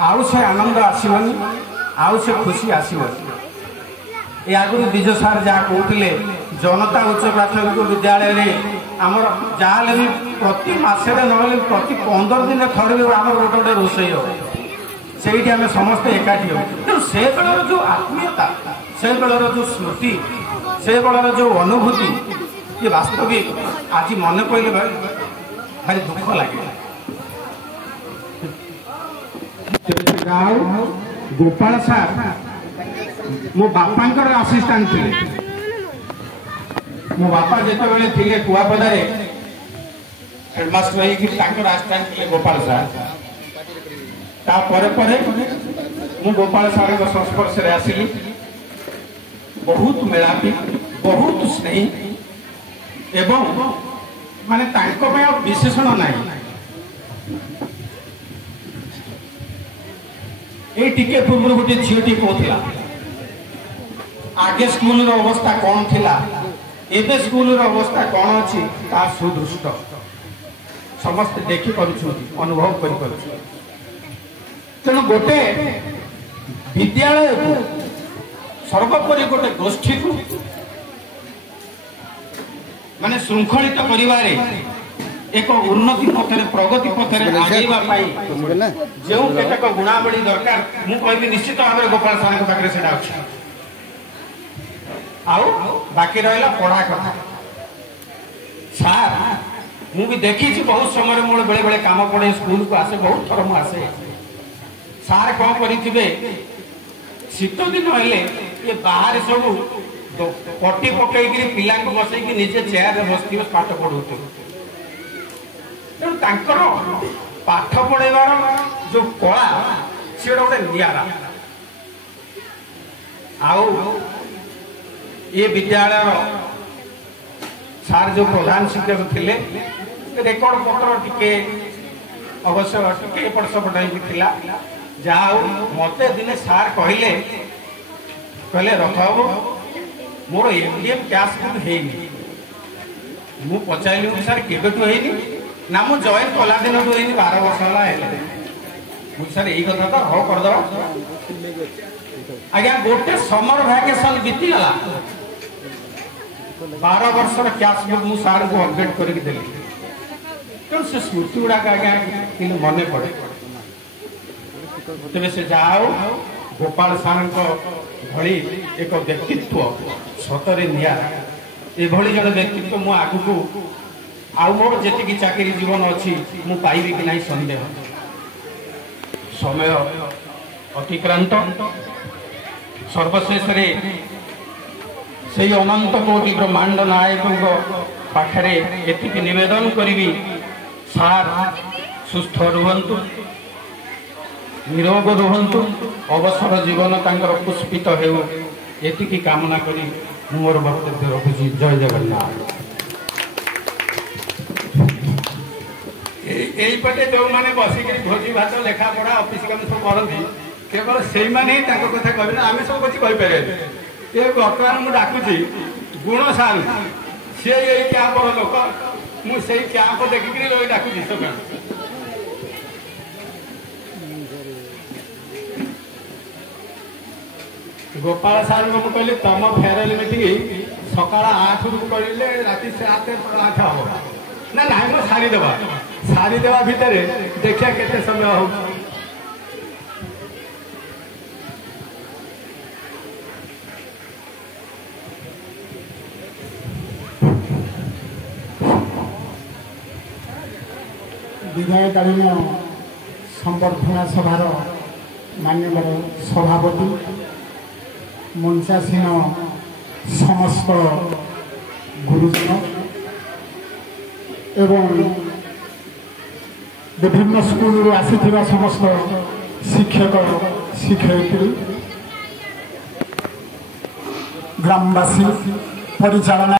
आउ से आनंद आसवनी आउ से खुशी आसवनी। ये आगुरी विजय सार जहाँ कहते जनता उच्च प्राथमिक विद्यालय में आमर जहाँ भी प्रति मसरे ना प्रति 15 दिन थोड़े भी आम गोटे गोटे रोषई हो से आम समस्ते एकाठी हो। तेणु से बेलर जो आत्मीयता से बेलर जो स्मृति से बेलर जो अनुभूति ये वास्तविक आज मन पड़े भारी दुख लगे। गोपाल सार मो बापा आसिस्टांट थे। मो बापा जिते थे कुआपदारे हेडमास्टर आसिस्टांट थे गोपाल सार। मु गोपाल सार संस्पर्श में आसिली। बहुत मेलापी बहुत स्नेही एवं माने विशेषण नहीं। ये टिके पूर्व गोटे झीटी कहला आगे स्कूल अवस्था कौन थिला एबे स्कूल अवस्था कौन अच्छी ता सुदृष्ट समस्त देखी अनुभव कर। तेणु गोटे विद्यालय को सर्वोपरि गोटे गोष्ठी को माने श्रृंखलित करिवारे एक उन्नति पथरे प्रगति पथरे आगेवा जो केतक गुणावली दरकार मु कहबी निश्चित भाव में गोपाल सार पाखे से अच्छे। आउ बाकी रहा पढ़ा कथा सार मु भी देखी बहुत समय मोर बेले बेले काम पड़े स्कूल को आसे बहुत थर मुझे सार कौन करेंगे शीत दिन हेले ये बाहर सब पटी पकईकि पिला बसईकि निजे चेयर बस पाठ पढ़ू। तेणु पाठ पढ़ेबार जो कला सी गोटे निरा आउ ये विद्यालय सार जो प्रधान शिक्षक थे रेकर्ड पत्र टिके अवश्य टिके एपट सेपट होता जहा मत दिने सार कहले रथ मोर एटीएम कैश बुक है मु पचारि सार केबेठू है ना मु जॉइन कला दिन 12 वर्ष है सर यही कथा तो हाँ करद आज्ञा गोटे समर वैकेशन बीतीगला 12 वर्ष कैश बुक मु सार को अपडेट करके देली। तेणु से स्मृति गुड़ाक आज्ञा कि मन पड़े तेज से जाओ गोपाल सार भली एक व्यक्तित्व सतरे नियारा एभली जन व्यक्तित्व मु आगु आउ मोर जी चाकरी जीवन अच्छी मु पाइबी कि नहीं संदेह। समय अतिक्रांत सर्वशेष से अनंत कोटि ब्रह्मांड नायकों पाखरे एति निवेदन करी सार सुस्थ रुहंतु निरोग रुहंतु अवसर जीवन तांकर पुष्पित हेउ एति कामना करी मोर वक्तव्य रखुची। जय जगन्नाथ। यहीपटे जो मैंने बसिक भोजी भात लेखा पढ़ा ऑफिस काम सब करती केवल से ही कथा कह आम सब किसी कहीपर बर्तमान मुझे डाकुची गुण सार सी यही कैंपर लोक मुझे कैंप देखिक डाकुची सका गोपाल सार को कहली तुम फेयरवेल मीटिंग सका 8 रु करें राति 7 8 हम ना ना मैं सारीदेवा भितर देखिया केते समय हो। विदायकालीन संबर्धना सभार माननीय सभापति मंचासीन समस्त गुरुजन एवं विभिन्न स्कूल आसीथिबा समस्त शिक्षक शिक्षयित्री ग्रामवासी परिचालना